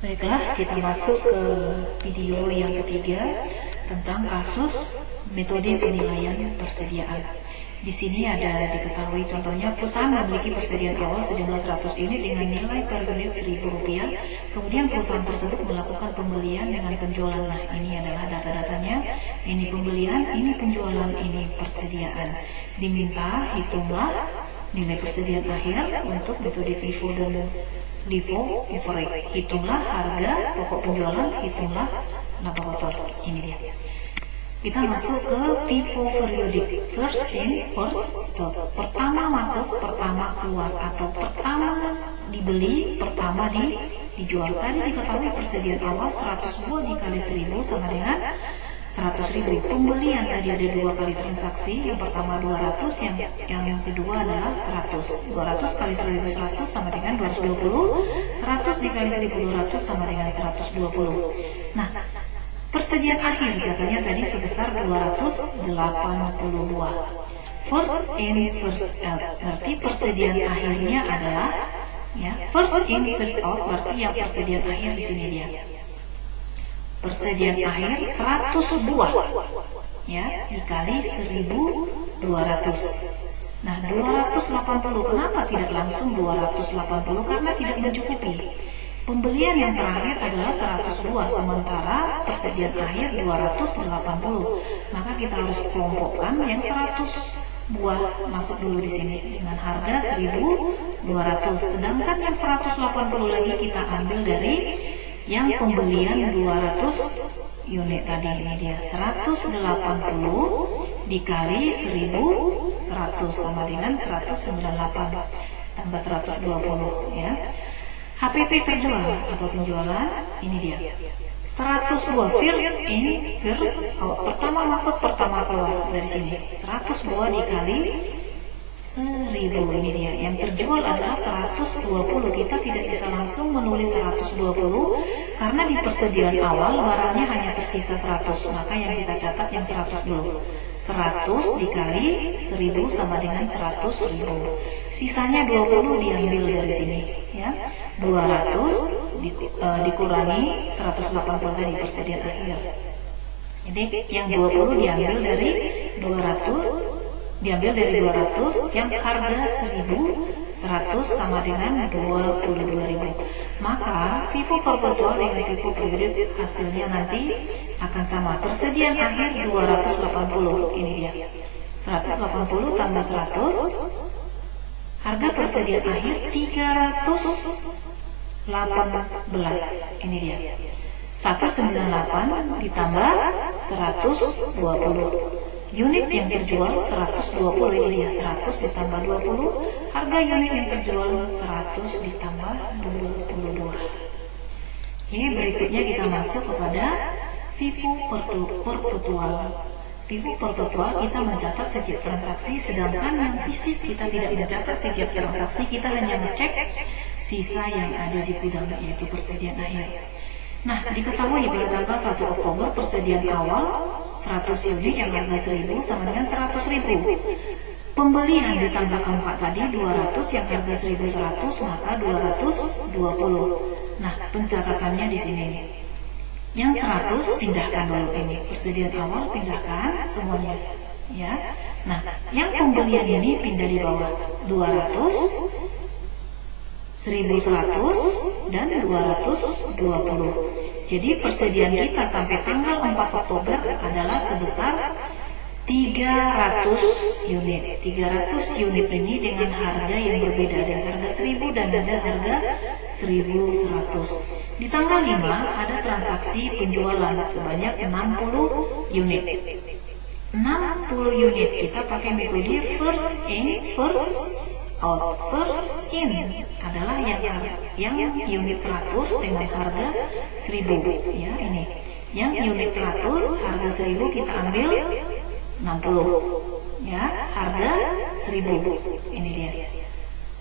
Baiklah, kita masuk ke video yang ketiga tentang kasus metode penilaian persediaan. Di sini ada diketahui contohnya perusahaan memiliki persediaan awal sejumlah 100 unit dengan nilai per unit Rp1.000. Kemudian perusahaan tersebut melakukan pembelian dengan penjualan. Nah, ini adalah data-datanya. Ini pembelian, ini penjualan, ini persediaan. Diminta hitunglah nilai persediaan akhir untuk metode FIFO dan LIFO average. Hitunglah harga pokok penjualan, hitunglah laba kotor. Ini dia. Kita masuk ke FIFO periodic. First in, first out. Pertama masuk, pertama keluar, atau pertama dibeli, pertama dijual. Tadi diketahui persediaan awal 100 buah dikali 1000 sama dengan 100.000. Pembelian tadi ada 2 kali transaksi. Yang pertama 200, yang kedua adalah 100. 200 kali 1.100 sama dengan 220. 100 dikali 1.200 sama dengan 120. Nah, persediaan akhir katanya tadi sebesar 282. First in, first out. Berarti persediaan akhirnya adalah first in, first out. Berarti yang persediaan akhir di sini dia. Persediaan akhir 100 buah dikali 1.200. Nah, 280. Kenapa tidak langsung 280? Karena tidak mencukupi. Pembelian yang terakhir adalah 100 buah, sementara persediaan akhir 280. Maka kita harus kelompokkan yang 100 buah masuk dulu di sini dengan harga 1.200. Sedangkan yang 180 lagi kita ambil dari yang pembelian 200 unit tadi. Ini dia 180 dikali 1.100 sama dengan 198 tambah 120 ya. HPP terjual atau penjualan, ini dia 100 buah. First in, first out. Pertama masuk, pertama keluar dari sini. 100 buah dikali 1.000. Ini dia. Yang terjual adalah 120. Kita tidak bisa langsung menulis 120 karena di persediaan awal barangnya hanya tersisa 100. Maka yang kita catat yang 100 dulu. 100 dikali 1.000 sama dengan 100.000. Sisanya 20 diambil dari sini ya. 200 dikurangi 180 tadi persediaan akhir. Jadi yang 20 diambil dari 200, yang harga 1.100 sama dengan 22.000. Maka FIFO perpetual dengan FIFO periodic hasilnya nanti akan sama. Persediaan akhir 280. Ini dia. 180 tambah 100. Harga persediaan akhir 318. Ini dia. 198 ditambah 120. Unit yang terjual 120. Ini dia 100 ditambah 20. Harga unit yang terjual 100 ditambah 22. Oke, berikutnya kita masuk kepada FIFO perpetual. FIFO perpetual kita mencatat setiap transaksi, sedangkan yang fisik kita tidak mencatat setiap transaksi, kita hanya ngecek sisa yang ada di gudang, yaitu persediaan akhir. Nah, diketahui pada tanggal 1 Oktober persediaan awal 100 unit yang harga 1.000 sama dengan 100.000. Pembelian di tanggal keempat tadi 200 yang harga 1.100, maka 220. Nah, pencatatannya di sini nih. Yang 100 pindahkan dulu ini, persediaan awal pindahkan semuanya ya. Nah, yang pembelian ini pindah di bawah 200, 1.100 dan 220. Jadi persediaan kita sampai tanggal 4 Oktober adalah sebesar 300 unit. 300 unit ini dengan harga yang berbeda, ada harga 1.000 dan ada harga 1.100. Di tanggal 5 ada transaksi penjualan sebanyak 60 unit. 60 unit kita pakai metode first in, first out. First in adalah yang unit 100 dengan harga 1.000 ya, ini. Yang unit 100 harga 1.000 kita ambil 60 ya, harga 1.000. Ini dia.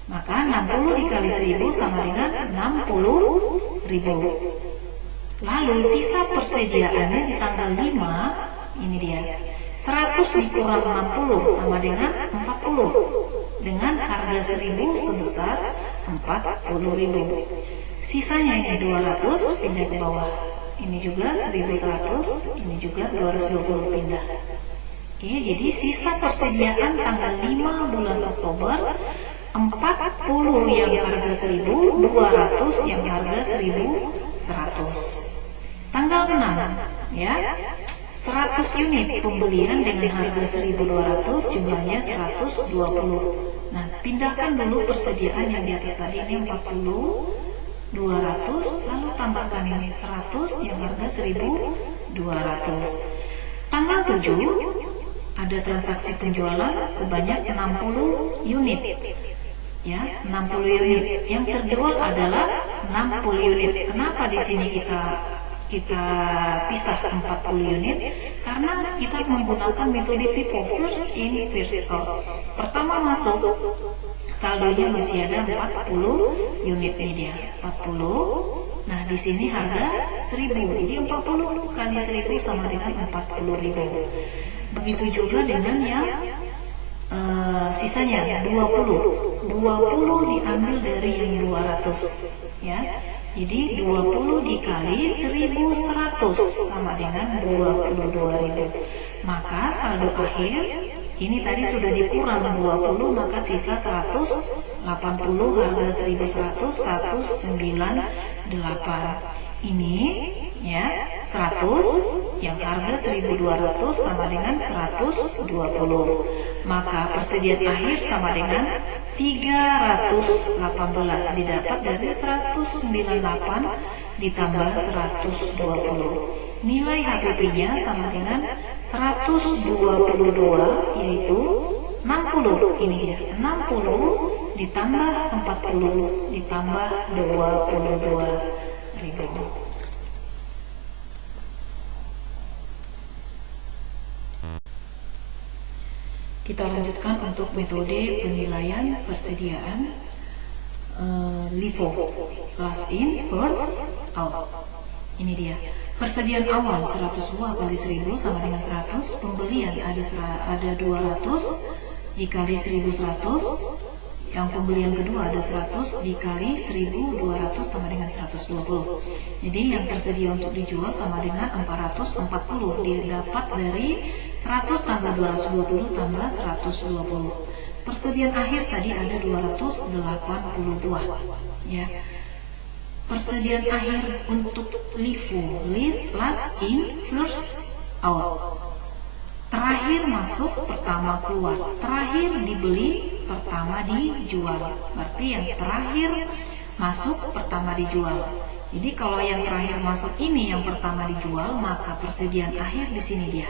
Maka 60 dikali 1.000 sama dengan 60.000. Lalu sisa persediaannya di tanggal 5, ini dia. 100 dikurang 60 sama dengan 40. Dengan harga 1.000 sebesar 40.000. Sisanya ini 200 pindah ke bawah. Ini juga 1100, ini juga 220 pindah. Oke, jadi sisa persediaan tanggal 5 bulan Oktober 40 yang harga 1.000, 200 yang harga 1.100. Tanggal 6 ya, 100 unit pembelian dengan harga 1.200, jumlahnya 120. Nah, pindahkan dulu persediaan yang di atas tadi, ini 40, 200, lalu tambahkan ini 100 yang harga 1.200. Tanggal 7 ada transaksi penjualan sebanyak 60 unit. Ya, 60 unit. Yang terjual adalah 60 unit. Kenapa di sini kita pisah 40 unit? Karena kita menggunakan metode FIFO, first in first out. Pertama masuk, saldonya masih ada 40 unit ini dia, 40. Nah, di sini harga 1.000. Jadi 40 kali 1.000 sama dengan 40.000. Begitu juga dengan yang sisanya 20 diambil dari yang 200 ya. Jadi 20 dikali 1.100 sama dengan 22.000. Maka saldo akhir ini tadi sudah dikurang 20, maka sisa 180, harga 1.100, 198. Ini ya 100 yang harga 1.200 sama dengan 120. Maka persediaan akhir sama dengan 318, didapat dari 198 ditambah 120. Nilai HPP-nya sama dengan 122, yaitu 60. Ini dia, 60 ditambah 40 ditambah 22.000. Kita lanjutkan untuk metode penilaian persediaan LIFO, last in first out. Ini dia. Persediaan awal 100 buah kali 1.000 sama dengan 100. Pembelian ada 200 dikali 1.100. Yang pembelian kedua ada 100 dikali 1.200 sama dengan 120. Jadi yang tersedia untuk dijual sama dengan 440. Dia dapat dari 100 tambah 220 tambah 120. Persediaan akhir tadi ada 282 ya. Persediaan akhir untuk LIFO, last in first out. Terakhir masuk, pertama keluar. Terakhir dibeli, pertama dijual. Berarti yang terakhir masuk, pertama dijual. Jadi kalau yang terakhir masuk ini yang pertama dijual, maka persediaan akhir di sini dia.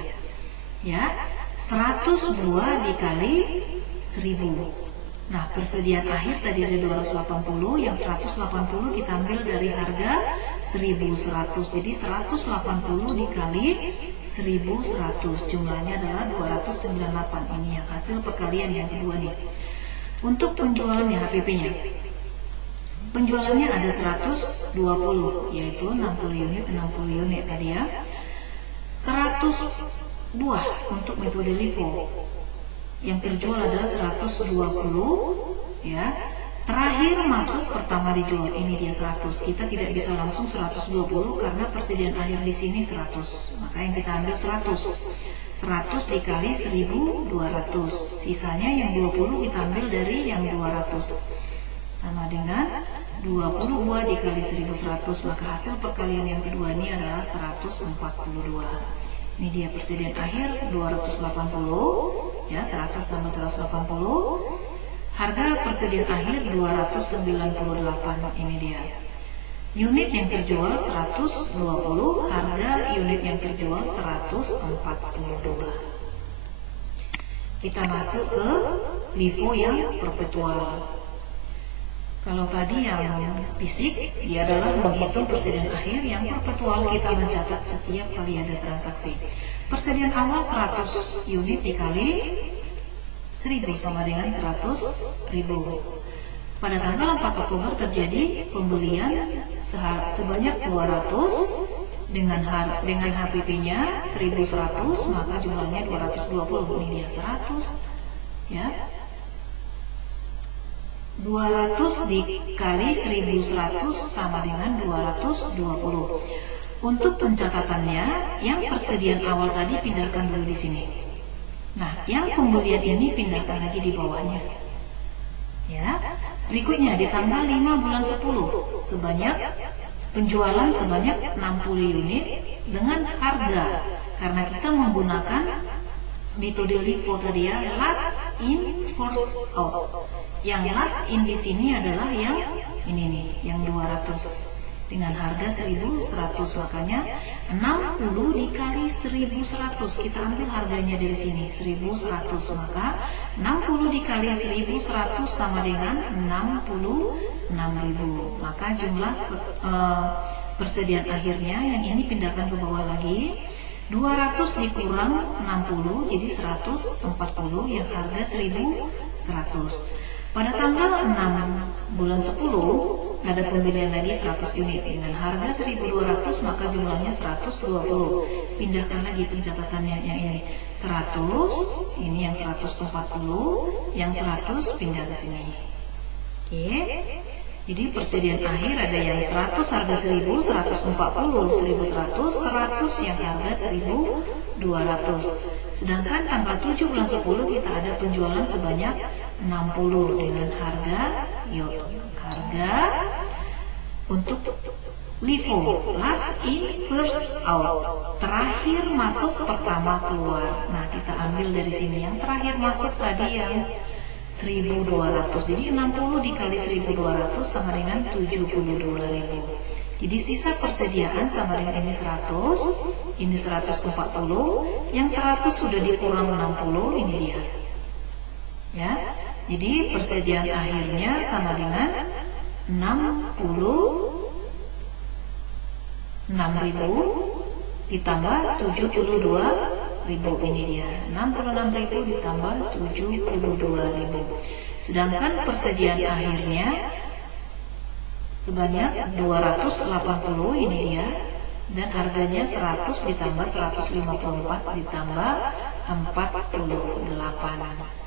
Ya, 100 buah dikali 1.000. Nah, persediaan akhir tadi ada 280, yang 180 kita ambil dari harga 1.100. Jadi 180 dikali 1.100, jumlahnya adalah 298. Ini yang hasil perkalian yang kedua nih. Untuk penjualannya HPP-nya, penjualannya ada 120, yaitu 60 unit tadi ya. 100 buah untuk metode LIFO. Yang terjual adalah 120 ya. Terakhir masuk, pertama dijual. Ini dia 100. Kita tidak bisa langsung 120 karena persediaan akhir di sini 100. Maka yang kita ambil 100. 100 dikali 1.200. Sisanya yang 20 kita ambil dari yang 200. Sama dengan 20 buah dikali 1.100. Maka hasil perkalian yang kedua ini adalah 142. Ini dia persediaan akhir 280 ya, 100 tambah 180. Harga persediaan akhir 298. Ini dia. Unit yang terjual 120, harga unit yang terjual 142. Kita masuk ke LIFO yang perpetual. Kalau tadi yang fisik, dia adalah menghitung persediaan akhir. Yang perpetual kita mencatat setiap kali ada transaksi. Persediaan awal 100 unit dikali 1.000 sama dengan 100.000. Pada tanggal 4 Oktober terjadi pembelian sebanyak 200 dengan HPP-nya 1.100, maka jumlahnya 220. Ini dia 100 ya. 200 dikali 1100 sama dengan 220. Untuk pencatatannya, yang persediaan awal tadi pindahkan dulu di sini. Nah, yang pembelian ini pindahkan lagi di bawahnya. Ya. Berikutnya di tanggal 5 bulan 10 sebanyak penjualan sebanyak 60 unit dengan harga, karena kita menggunakan metode LIFO tadi ya, last in first out. Yang last in di sini adalah yang ini nih, yang 200 dengan harga 1100, makanya 60 dikali 1100, kita ambil harganya dari sini 1100, maka 60 dikali 1100 sama dengan 66.000. Maka jumlah persediaan akhirnya yang ini pindahkan ke bawah lagi, 200 dikurang 60 jadi 140 yang harga 1100. Pada tanggal 6 bulan 10 ada pembelian lagi 100 unit dengan harga 1200, maka jumlahnya 120. Pindahkan lagi pencatatannya, yang ini 100, ini yang 140, yang 100 pindah ke sini. Oke. Jadi persediaan akhir ada yang 100 harga 1000, 140, 1100, 100 yang harga 1200. Sedangkan tanggal 7 bulan 10 kita ada penjualan sebanyak 60 dengan harga untuk LIFO last in first out, terakhir masuk pertama keluar. Nah, kita ambil dari sini yang terakhir masuk tadi yang 1200. Jadi 60 dikali 1200 sama dengan 72.000. Jadi sisa persediaan sama dengan ini 100, ini 140, yang 100 sudah dikurang 60, ini dia. Ya. Jadi persediaan akhirnya sama dengan 66.000 ditambah 72.000, ini dia. 66.000 ditambah 72.000. Sedangkan persediaan akhirnya sebanyak 280, ini dia. Dan harganya 100 ditambah 154 ditambah 48.